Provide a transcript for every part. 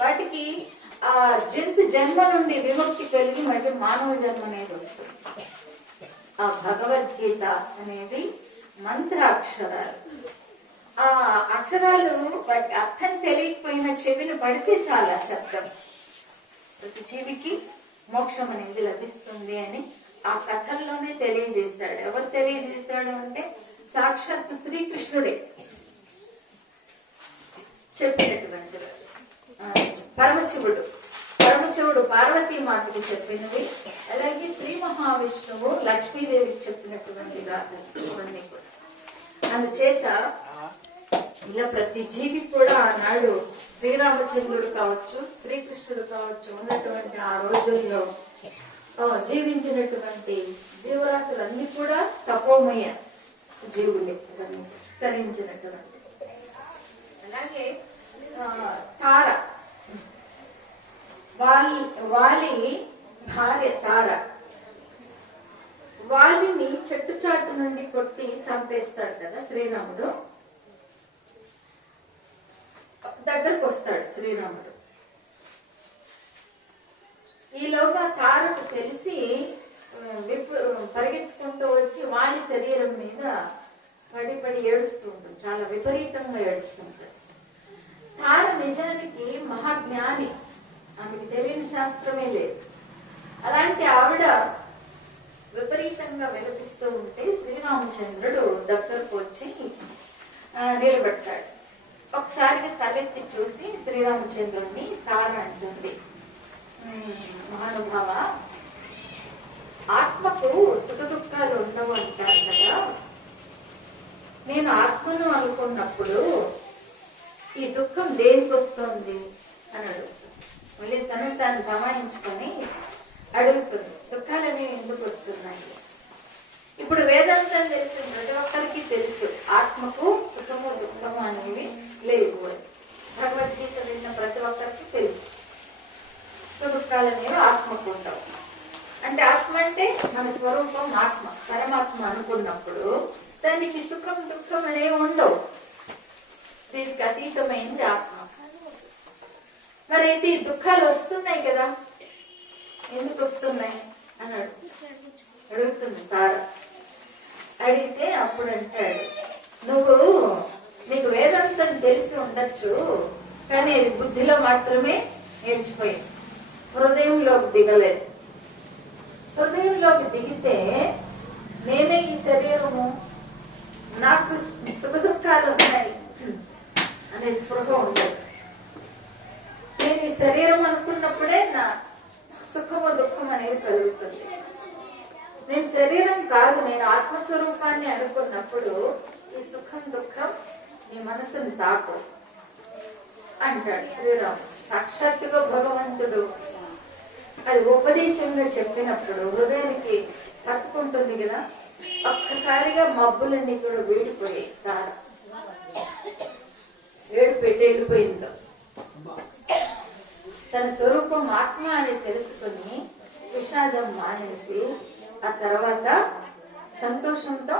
వాటికి ఆ జంతు జన్మ నుండి విముక్తి కలిగి మళ్ళీ మానవ జన్మ అనేది వస్తుంది. ఆ భగవద్గీత అనేది మంత్ర అక్షరాలు ఆ అక్షరాలు వాటి అర్థం తెలియకపోయిన చెవిని పడితే చాలా శబ్దం. ప్రతి జీవికి మోక్షం అనేది లభిస్తుంది అని ఆ కథల్లోనే తెలియజేస్తాడు ఎవరు తెలియజేస్తాడు అంటే సాక్షాత్ శ్రీకృష్ణుడే. చెప్పినటువంటి పరమశివుడు. పరమశివుడు పార్వతీ మాతకి చెప్పినవి అలాగే శ్రీ మహావిష్ణువు లక్ష్మీదేవికి చెప్పినటువంటి గాథలు ఇవన్నీ కూడా. అందుచేత ఇలా ప్రతి జీవి కూడా ఆనాడు శ్రీరామచంద్రుడు కావచ్చు శ్రీకృష్ణుడు కావచ్చు ఉన్నటువంటి ఆ రోజుల్లో జీవించినటువంటి జీవరాశులన్నీ కూడా తపోమయ జీవులే తరించినటువంటి. అలాగే ఆ, తార వాలి వాలి భార్య తార వాలిని చెట్టు చాటు నుండి కొట్టి చంపేస్తాడు కదా శ్రీరాముడు. దగ్గరకు వస్తాడు శ్రీరాముడు. ఈలోగా తారకు తెలిసి పరిగెత్తుకుంటూ వచ్చి వాలి శరీరం మీద పడి పడి ఏడుస్తూ ఉంటుంది. చాలా విపరీతంగా ఏడుస్తుంటాడు తార నిజానికి మహాజ్ఞాని. ఆమెకి తెలియని శాస్త్రమే లేదు. అలాంటి ఆవిడ విపరీతంగా విలపిస్తూ ఉంటే శ్రీరామచంద్రుడు దగ్గరకు వచ్చి నిలబెట్టాడు ఒకసారిగా తలెత్తి చూసి శ్రీరామచంద్రుడిని తార అంటుంది. మహానుభావ ఆత్మకు సుఖ దుఃఖాలు ఉండవు అంటారు కదా. నేను ఆత్మను అనుకున్నప్పుడు ఈ దుఃఖం దేనికి వస్తుంది అని మళ్ళీ తను తాను గమనించుకొని అడుగుతుంది దుఃఖాలు అనేవి ఎందుకు వస్తున్నాయి? ఇప్పుడు వేదాంతం తెలిసిన ప్రతి ఒక్కరికి తెలుసు ఆత్మకు సుఖము దుఃఖము అనేవి లేవు అని. భగవద్గీత విన్న ప్రతి ఒక్కరికి తెలుసు. సుఖ దుఃఖాలు అనేవి ఆత్మకు ఉండవు. అంటే ఆత్మ అంటే మన స్వరూపం ఆత్మ. పరమాత్మ అనుకున్నప్పుడు దానికి సుఖం దుఃఖం అనేవి ఉండవు. దీనికి అతీతమైంది ఆత్మ. మరి అయితే ఈ దుఃఖాలు వస్తున్నాయి కదా? ఎందుకు వస్తున్నాయి? అని అడుగుతుంది తార. అడిగితే అప్పుడు అంటాడు నువ్వు నీకు వేదాంతం తెలిసి ఉండొచ్చు కానీ అది బుద్ధిలో మాత్రమే నేర్చిపోయింది. హృదయంలోకి దిగలేదు. హృదయంలోకి దిగితే నేనే ఈ శరీరము? నాకు సుఖ దుఃఖాలు ఉన్నాయి. అనే స్పృహ ఉండదు. ఈ శరీరం అనుకున్నప్పుడే నా సుఖము దుఃఖం అనేది కలుగుతుంది నేను శరీరం కాదు నేను ఆత్మస్వరూపాన్ని అనుకున్నప్పుడు ఈ సుఖం దుఃఖం నీ మనసును తాకు అంటాడు శ్రీరామ్ సాక్షాత్తుగా భగవంతుడు అది ఉపదేశంగా చెప్పినప్పుడు హృదయానికి తట్టుకుంటుంది కదా. ఒక్కసారిగా మబ్బులన్నీ కూడా వేడిపోయాయి తార వేడి పెట్టి వెళ్ళిపోయిందో. తన స్వరూపం ఆత్మ అని తెలుసుకుని విషాదం మానేసి ఆ తర్వాత సంతోషంతో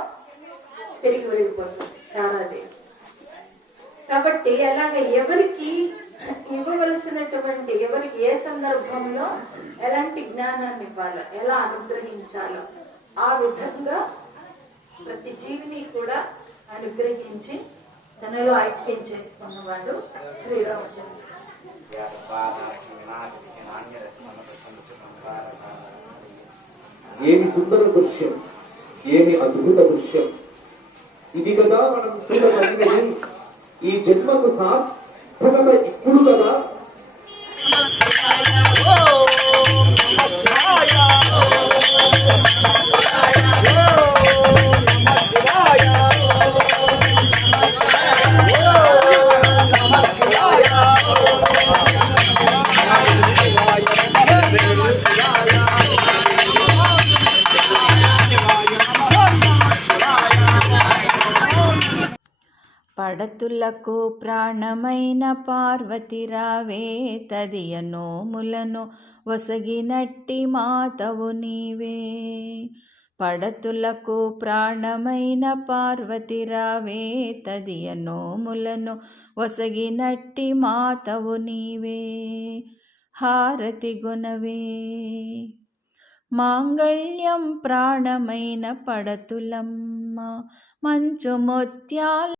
తిరిగి వెళ్ళిపోతుంది తారాదేవి కాబట్టి అలాగే ఎవరికి ఇవ్వవలసినటువంటి ఎవరికి ఏ సందర్భంలో ఎలాంటి జ్ఞానాన్ని ఇవ్వాలో ఎలా అనుగ్రహించాలో ఆ విధంగా ప్రతి జీవిని కూడా అనుగ్రహించి తనలో ఐక్యం చేసుకున్నవాడు శ్రీరామచంద్రుడు. ఏమి సుందర దృశ్యం ఏమి అద్భుత దృశ్యం. ఇది కదా మనం చూడగలిగినది ఈ జన్మకు సార్థకత ఇప్పుడు కదా. పడతులకు ప్రాణమైన పార్వతి రావే తదియ నోములను ఒసగినట్టి మాతవు నీవే. పడతులకు ప్రాణమైన పార్వతి రావే తదియ నోములను ఒసగినట్టి మాతవు నీవే. హారతి గుణవే. మాంగళ్యం ప్రాణమైన పడతులమ్మ మంచు ముత్యాల